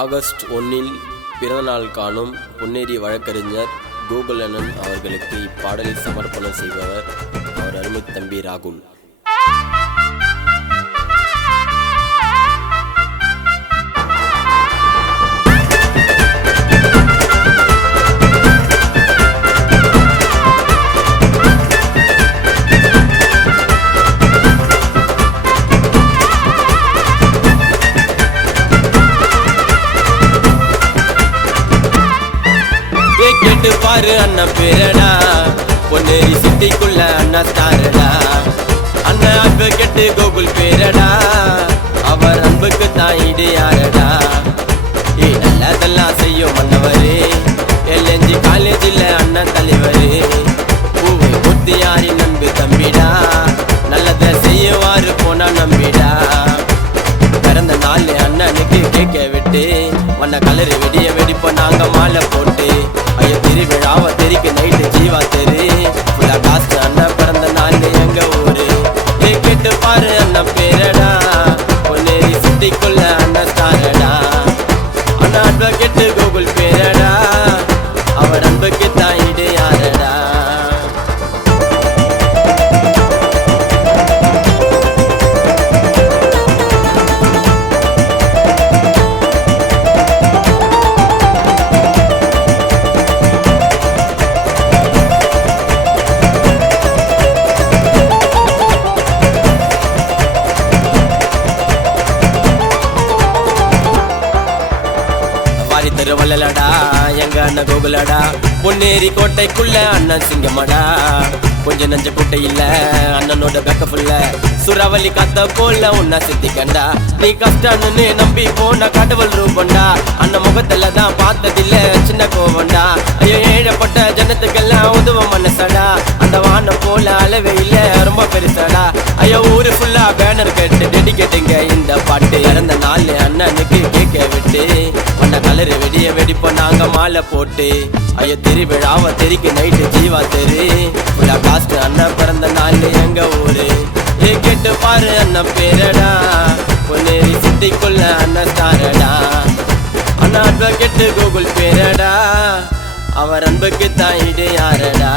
August 1 பிறந்தநாள் காணும் பொன்னேரி வழக்கறிஞர் கோகுலண்ணன் அவர்களுக்கு இப்பாடலை சமர்ப்பணம் செய்பவர் அவர் அருமை தம்பி ராகுல். கேட்டு பாரு அண்ணன் பேரடா, பொன்னேரி சிட்டிக்குள்ள அண்ணா ஸ்டாரடா. அண்ணன் அட்வொகேட் கோகுல் பேரடா, அவர் அன்புக்கு தான் ஈடு யாரடா. நல்லதெல்லாம் செய்யும் மன்னவரே, எல்என்ஜி காலேஜில் அண்ணன் தலைவரே. பூவை முத்தி யாரின் நம்பு தம்பிடா, நல்லதை செய்யவாறு போனா நம்பிடா. பிறந்த நாள் அண்ணனுக்கு கேட்க விட்டு வண்ண கலரு வெடிய வெடிப்போம் நாங்க மாலை போட்டு. ஐயோ திருவிழாவை தெரிக்கு நைட்டு ஜீவா தெரு ஃபுல்லா காசு. அண்ணன் பிறந்த நாள் எங்க ஊரு கேட்டு பாரு அண்ணன் பேரடா, பொன்னேரி சிட்டிக்குள்ள அண்ணன் ஸ்டாரடா. அண்ணன் அட்வொகேட் கோகுல் பேரடா, அவர் அன்புக்கு தான் ஈடு யாரடா. திருவள்ளலடா எங்க அண்ணன் கோகுலடா, பொன்னேரி கோட்டைக்குள்ள அண்ணன் சிங்கமடா. கொஞ்சம் நஞ்ச கூட்டை இல்ல அண்ணனோட பேக்கப்புள்ள, சுறாவளி காத்த போல உன்ன சித்திக்கண்டா. நீ கஷ்டம்னு நம்பி போன கடவுள் ரூபண்டா, அண்ணன் முகத்துல தான் பார்த்ததில்ல சின்ன கோவண்டா. ஐயோ ஏழப்பட்ட ஜனத்துக்கெல்லாம் உதவ மனசடா, அந்த வானம் போல அளவே இல்ல ரொம்ப பெருசடா. ஐயோ ஊரு ஃபுல்லா பேனர் கேட்டு டெடிக்கேட்டுங்க இந்த பாட்டு. இறந்த நாள் அண்ணனுக்கு கேட்க விட்டு அண்ண கலரு வெடிய வெடிப்போம் நாங்க மாலை போட்டு. ஐயோ திருவிழாவை தெரிக்கு நைட்டு ஜீவா தெரு ஃபுல்லா காஸ்ட். அண்ணன் பிறந்த நாள் எங்க ஊரு கேட்டு பாரு அண்ணன் பேரடா, பொன்னேரி சிட்டிக்குள்ள அண்ணன் ஸ்டாரடா. அண்ணன் அட்வொகேட் கோகுல் பேரடா, அவர் அன்புக்கு தான் ஈடு யாரடா.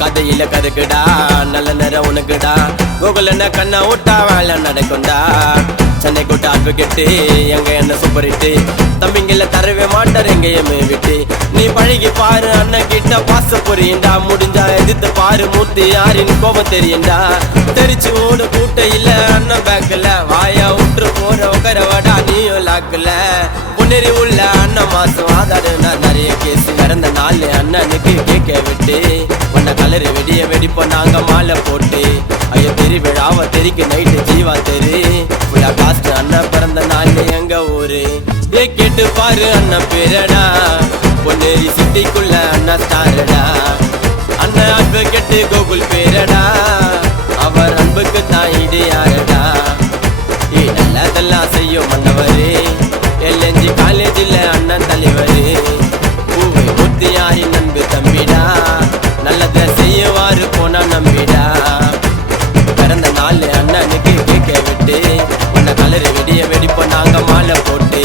கதையில கருக்குடா நல்ல நேரம் உனக்குடா, கோகுலண்ண கண்ணா விட்டா வேலை நடக்கும்டா. சென்னை கூட்ட அட்வொகேட்டு எங்க என்ன சூப்பர் ஹிட்டு, தம்பிங்கள தரவே மாட்டார் எங்கேயுமே விட்டு. நீ பழகி பாரு அண்ணன் கிட்ட பாச புரியுண்டா, முடிஞ்சா எதிர்த்து பாரு மூர்த்தி யாரின் கோபம் தெரியுண்டா. தெரிச்சு ஓடு கூட்ட இல்ல அண்ணன் பேக்கல, வாயா விட்டு போற உக்கரவாடா நீயும் லாக்கல. பொன்னேரி உள்ள அண்ணன் மாசம் ஆதாடுனா நிறைய கேஸ். இறந்த நாள் அண்ணனுக்கு கேட்க விட்டு வண்ண கலரு வெடிய வெடிப்போம் நாங்க மாலை போட்டு. ஐயோ திருவிழாவை தெரிக்கு நைட்டு ஜீவா தெரு ஃபுல்லா காஸ்ட். அண்ணன் பிறந்த நாள் எங்க ஊரு கேட்டு பாரு அண்ணன் பேரடா, பொன்னேரி சிட்டிக்குள்ள அண்ணன் ஸ்டாரடா. அண்ணன் அட்வொகேட் கோகுல் பேரடா, அவர் அன்புக்கு தான் ஈடு யாரடா. நல்லதெல்லாம் செய்யும் மன்னவரே, எல்என்ஜி காலேஜில் அண்ணன் தலைவரே. பூவை முத்தி யாரின் நம்பு தம்பிடா, நல்லதை செய்யவாறு போனா நம்பிடா. பிறந்த நாள் அண்ணனுக்கு கேட்க விட்டு உன்ன கலரு வெடிய வெடிப்போம் நாங்க மாலை போட்டு.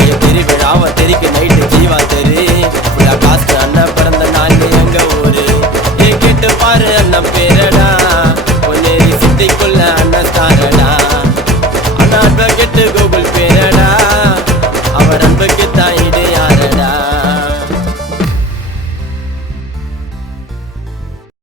ஐயோ திருவிழாவை தெரிக்கு நைட்டு ஜீவா தெரு